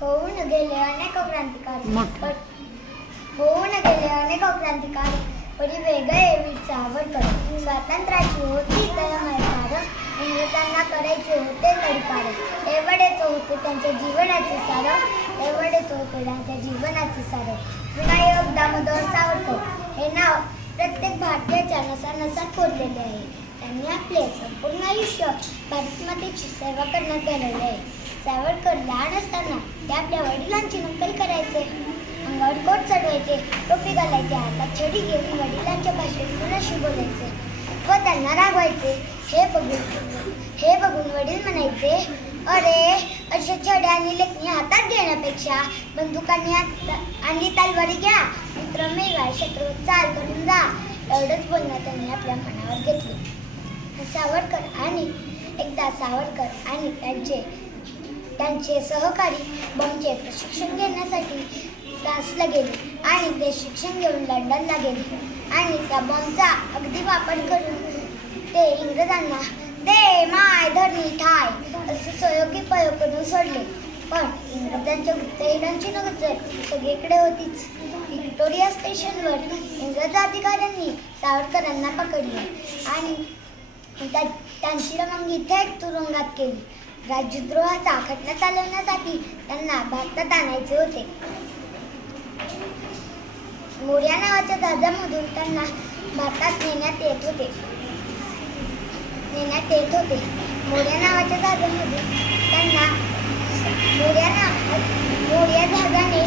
होऊन गेले अनेक क्रांतिकारी. होऊन गेले अनेक क्रांतिकारी. परी वेगळे वीर सावरकर स्वातंत्र्याची होती सारं. इंग्रजांना करायचे होते तडपार एवढेच होते त्यांच्या जीवनाचे सारं. एवढेच होते त्यांच्या जीवनाचे सारं. विनायक दामोदर सावरकर हे नाव प्रत्येक भारतीयाच्या नसा नसात कोरलेले आहे. त्यांनी आपले संपूर्ण आयुष्य भारत मातेची सेवा करण्यात घालवले आहे. सावरकर लहान असताना ते आपल्या वडिलांची नक्कल करायचे. अंगावर कोट चढवायचे टोपी घालायचे हातात छडी घेऊन वडिलांच्या भाषेत मुलाशी बोलायचे व त्यांना रागवायचे हे बघून हे बघून वडील म्हणायचे अरे असे छड्या आणि लेखणी हातात घेण्यापेक्षा बंदुकांनी आणि तालवारी घ्या. मित्र मेघा शत्रू चाल करून जा. एवढंच बोलणं त्यांनी आपल्या मनावर घेतले. सावरकर आणि एकदा सावरकर आणि त्यांचे त्यांचे सहकारी बॉम्बचे प्रशिक्षण घेण्यासाठी फ्रान्सला गेले आणि ते शिक्षण घेऊन लंडनला गेले. आणि त्या बॉम्बचा अगदी वापर करून ते इंग्रजांना दे माय धनी ठाय असे सहयोगी प्रयोग करून सोडले. पण इंग्रजांच्या गुप्तहेरांची नजर सगळीकडे होतीच. व्हिक्टोरिया स्टेशनवर इंग्रज अधिकाऱ्यांनी सावरकरांना पकडले आणि त्या त्यांची रवानगी थेट तुरुंगात केली. राज्यद्रोहाचा खटला चालवण्यासाठी त्यांना भारतात आणायचे होते. मोर्या नावाच्या जहाजामधून त्यांना भारतात नेण्यात येत होते. नेण्यात येत होते. मोर्या नावाच्या जहाजामधून त्यांना मोर्या नाव मोर्या जहाजाने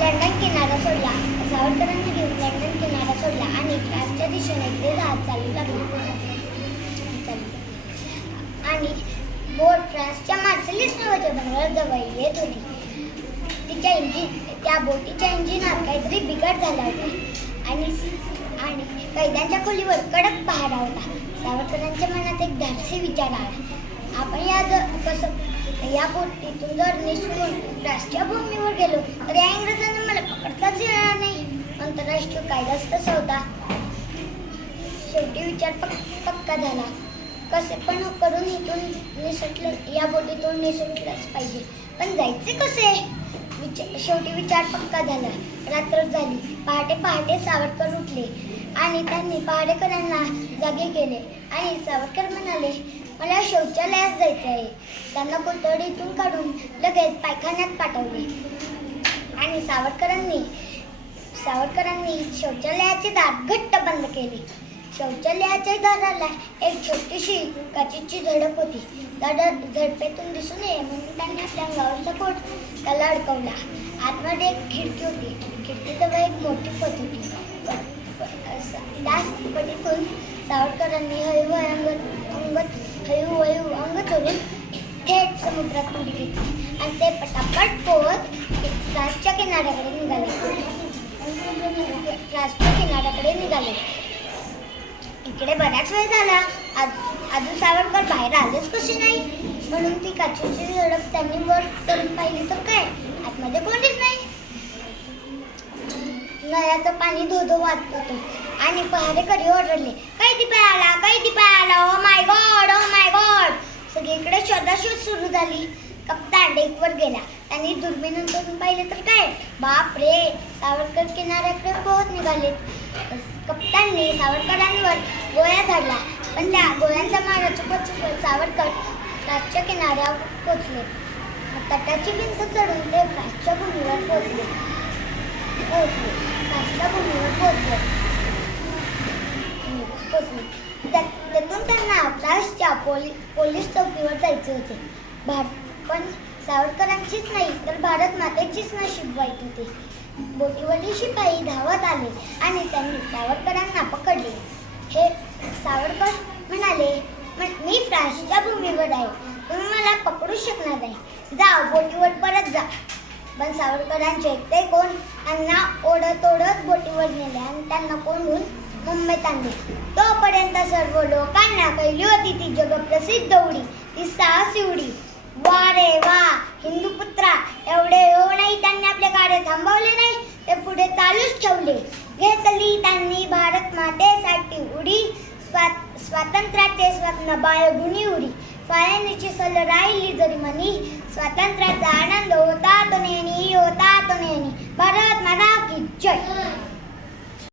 लंडन किनारा सोडला. सावरकरांनी घेऊन लंडन किनारा सोडला आणि फ्रान्सच्या दिशेने ते जहाज चालू लागले. आणि बोट फ्रान्सच्या मार्सलीस नावाच्या बंगल्याजवळ येत होती. तिच्या इंजिन त्या बोटीच्या इंजिनात काहीतरी बिघाड झाला होता. आणि आणि कैद्यांच्या खोलीवर कडक पहारा होता. सावरकरांच्या मनात एक धाडसी विचार आला. आपण या जर कसं या बोटीतून जर निसरून राष्ट्रीय भूमीवर गेलो तर या इंग्रजांना मला पकडताच येणार नाही. आंतरराष्ट्रीय कायदाच तसा होता. शेवटी विचार पक पक्का झाला. कसे पण करून इथून निसटलं या बोटीतून निसटलंच पाहिजे. पण जायचे कसे? विचार शेवटी विचार पक्का झाला. रात्र झाली. पहाटे पहाटे सावरकर उठले आणि त्यांनी पहाडेकरांना जागे केले आणि सावरकर म्हणाले मला शौचालयात जायचे आहे. त्यांना कोतडीतून काढून लगेच पायखान्यात पाठवले. आणि सावरकरांनी सावरकरांनी शौचालयाचे दार घट्ट बंद केले. शौचालयाच्या दाराला एक छोटीशी काचेची झडप होती. दादा झडपेतून दिसू नये म्हणून त्यांनी आपल्या अंगावरचा कोट त्याला अडकवला. आतमध्ये एक खिडकी होती. खिडकीजवळ एक मोठी फत होती. फ- पटीतून सावरकरांनी हळू अंगत अंगत हळूहळू अंग चोरून थेट समुद्रात उडी घेतली आणि ते पटापट पोहत फ्रान्सच्या किनाऱ्याकडे निघाले. फ्रान्सच्या किनाऱ्याकडे निघाले. इकडे बराच वेळ झाला. आज अजून सावरकर बाहेर आलेच कसे नाही? म्हणून ती काचेची झडप त्यांनी वर करून पाहिली तर काय? आतमध्ये कोणीच नाही. नळ्याचं पाणी धोधो वाहत होतो. आणि पहारेकरी ओरडले काही दिपा आला काही दिपा आला oh my God oh my God सगळीकडे शोधाशोध सुरू झाली. कप्तान डेकवर गेला. त्यांनी दुर्बिणीतून पाहिले तर काय? बाप रे सावरकर किनाऱ्याकडे पोहत निघाले कप्तानने सावरकरांवर गोळ्या झाडला पण त्या गोळ्यांचा मारा चुकत सावरकर फ्रान्सच्या किनाऱ्यावर पोचले. तटाची भिंत चढून ते फ्रान्सच्या भूमीवर पोहोचले पोहोचले फ्रान्सच्या भूमीवर पोचले. पोहोचले त्या- तेथून त्यांना फ्रान्सच्या पोली पोलीस चौकीवर जायचे होते. भारत पण सावरकरांचीच नाही तर भारत मातेचीच नशीब वाईट होती. बोटीवरील शिपाई धावत आले आणि त्यांनी सावरकरांना पकडले. हे सावरकर म्हणाले मी फ्रान्सच्या भूमीवर आहे. तुम्ही मला पकडू शकणार नाही. जा बोटीवर परत जा. पण सावरकरांचे ते कोण? त्यांना ओढत ओढत बोटीवर नेले आणि त्यांना कोंडून मुंबईत आणले. तोपर्यंत सर्व लोकांना कळली होती ती जगप्रसिद्ध उडी ती साहसी उडी. वा रे वा हिंदू पुत्रा एवढे होऊनही त्यांनी आपले कार्य थांबवले पुढे चालूच ठेवले. घेतली त्यांनी भारत मातेसाठी उडी स्वात स्वातंत्र्याचे स्वप्न बाळगुणी उडी. फायनीची सल राहिली जरी म्हणी स्वातंत्र्याचा आनंद होता तो नेहमी होता तो नेहमी. भारत माता की जय.